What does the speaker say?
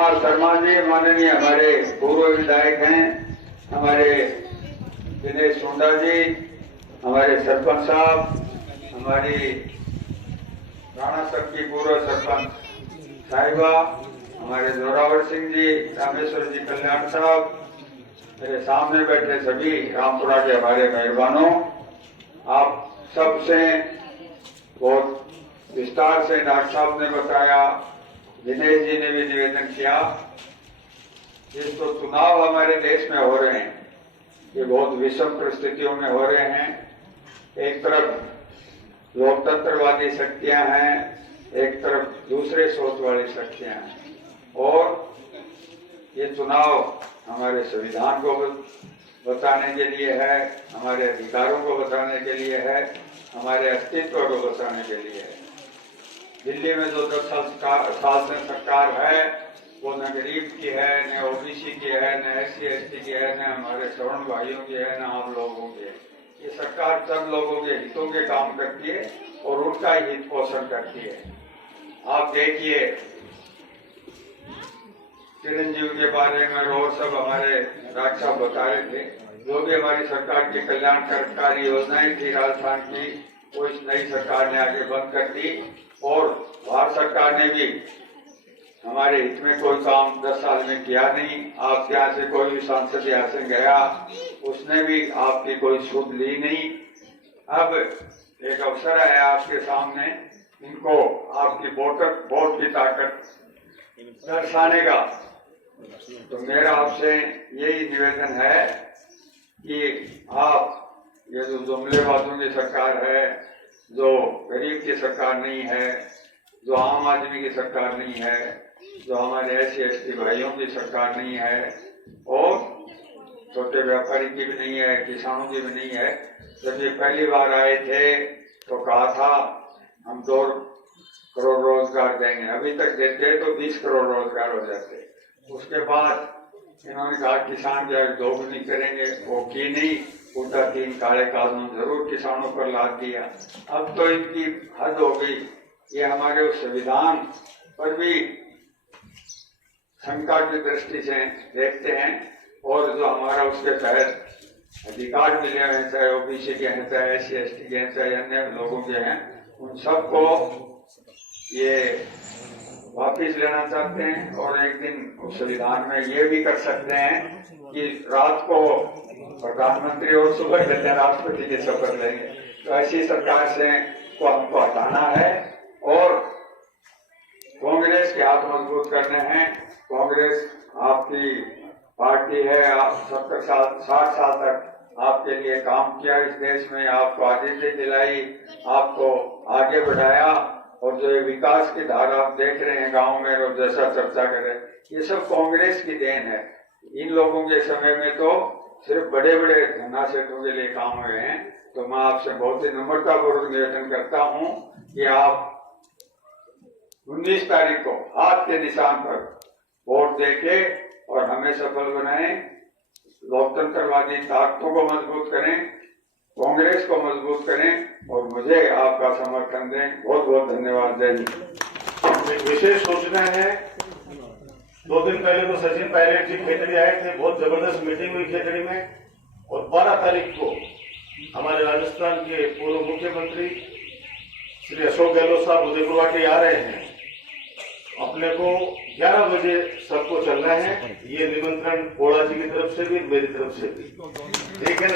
कुमार शर्मा जी माननीय हमारे पूर्व विधायक हैं, हमारे दिनेश सोंडा जी, हमारे सरपंच साहब, हमारी राणा सब की पूर्व सरपंच साहिबा, हमारे जोरावर सिंह जी, रामेश्वर जी कल्याण साहब, मेरे सामने बैठे सभी रामपुरा के हमारे मेहरबानों, आप सबसे बहुत विस्तार से डॉक्टर साहब ने बताया, दिनेश जी ने भी निवेदन किया। जिस तो चुनाव हमारे देश में हो रहे हैं ये बहुत विषम परिस्थितियों में हो रहे हैं। एक तरफ लोकतंत्रवादी शक्तियां हैं, एक तरफ दूसरे सोच वाली शक्तियां हैं, और ये चुनाव हमारे संविधान को बचाने के लिए है, हमारे अधिकारों को बचाने के लिए है, हमारे अस्तित्व को बचाने के लिए है। दिल्ली में जो 10 साल से सरकार है वो न गरीब की है, न ओबीसी की है, न SC ST की है, न हमारे सवर्ण भाइयों की है, न आप लोगों की है। ये सरकार चंद लोगों के हितों के काम करती है और उनका ही हित पोषण करती है। आप देखिए चिरंजीव के बारे में और सब हमारे डॉक्टर साहब बता रहे थे, जो भी हमारी सरकार की कल्याणकारी योजनाएं थी राजस्थान की, वो इस नई सरकार ने आगे बंद कर दी, और भारत सरकार ने भी हमारे हित में कोई काम 10 साल में किया नहीं। आपके यहाँ से कोई भी सांसद यहाँ से गया, उसने भी आपकी कोई सुध ली नहीं। अब एक अवसर है आपके सामने, इनको आपकी वोट की ताकत दर्शाने का। तो मेरा आपसे यही निवेदन है कि आप ये जो जुमलेबाजों की सरकार है, जो गरीब की सरकार नहीं है, जो आम आदमी की सरकार नहीं है, जो हमारे SC ST भाइयों की सरकार नहीं है, और छोटे व्यापारी की भी नहीं है, किसानों की भी नहीं है। जब ये पहली बार आए थे तो कहा था हम 2 करोड़ रोजगार देंगे, अभी तक देते तो 20 करोड़ रोजगार हो जाते। उसके बाद इन्होंने कहा किसान जो है दोगुनी करेंगे, वो की नहीं, उल्टा 3 काले कानून जरूर किसानों पर लाद दिया। अब तो इनकी हद हो गई, ये हमारे उस संविधान पर भी शंका की दृष्टि से देखते हैं, और जो हमारा उसके तहत अधिकार मिले हैं, चाहे ओबीसी के हैं, चाहे SC ST के हैं, चाहे अन्य लोगों के हैं, उन सबको ये वापिस लेना चाहते हैं। और एक दिन उस संविधान में ये भी कर सकते हैं कि रात को प्रधानमंत्री और सुबह के राष्ट्रपति की शपथ लेंगे। तो ऐसी सरकार से को हमको हटाना है और कांग्रेस के हाथ मजबूत करने हैं। कांग्रेस आपकी पार्टी है, आप 60 साल तक आपके लिए काम किया इस देश में, आपको आज़ादी दिलाई, आपको आगे बढ़ाया, और जो ये विकास की धारा आप देख रहे हैं गांव में और जैसा चर्चा करें, ये सब कांग्रेस की देन है। इन लोगों के समय में तो सिर्फ बड़े बड़े धनासेठों के लिए काम हुए हैं। तो मैं आपसे बहुत ही नम्रतापूर्वक निवेदन करता हूं कि आप 19 तारीख को हाथ के निशान पर वोट देके और हमें सफल बनाएं, लोकतंत्रवादी ताकतों को मजबूत करें, कांग्रेस को मजबूत करें, और मुझे आपका समर्थन दें। बहुत बहुत धन्यवाद। जय हिंद। एक विशेष सूचना है, 2 दिन पहले तो सचिन पायलट जी खेतड़ी आए थे, बहुत जबरदस्त मीटिंग हुई खेतड़ी में, और 12 तारीख को हमारे राजस्थान के पूर्व मुख्यमंत्री श्री अशोक गहलोत साहब उदयपुर वाटी आ रहे हैं। अपने को 11 बजे सबको चलना है। ये निमंत्रण कोड़ा जी की तरफ से भी, मेरी तरफ से भी। ठीक है।